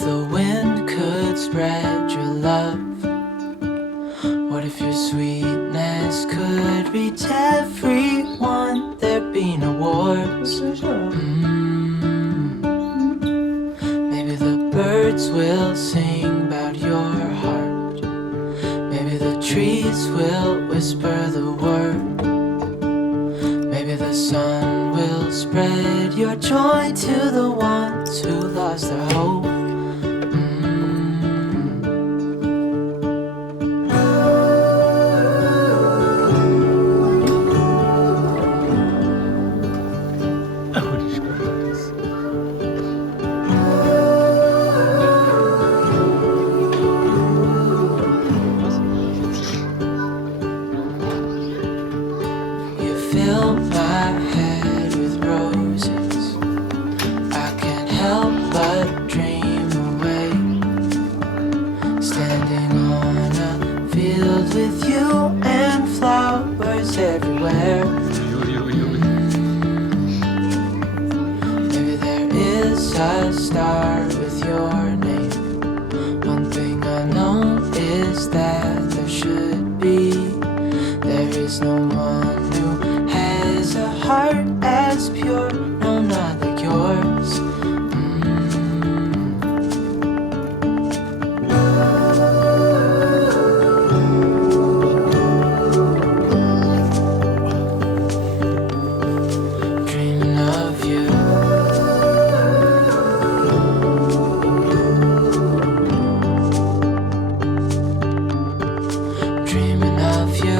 the wind could spread your love? What if your sweetness could reach everyone? There'd be no wars. Maybe the birds will sing about your heart. Maybe the trees will whisper the word. Maybe the sun will spread your joy to the ones who lost their hope. Fill my head with roses. I can't help but dream away, standing on a field with you and flowers everywhere. Maybe there is a star with your name. One thing I know is that there should be. There is no one a heart as pure, no, not like yours. Dreaming of you. Dreaming of you.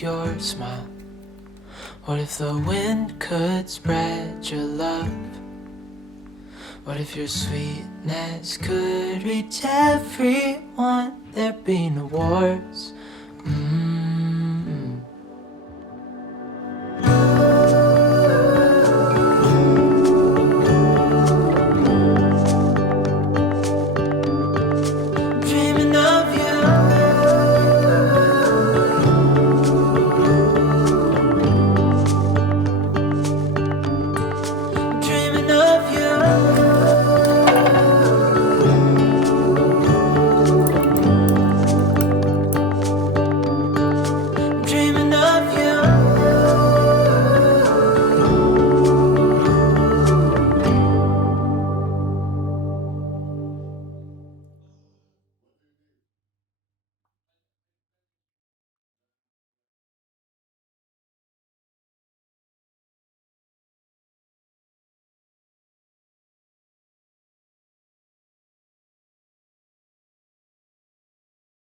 Your smile. What if the wind could spread your love? What if your sweetness could reach everyone? There'd be no wars.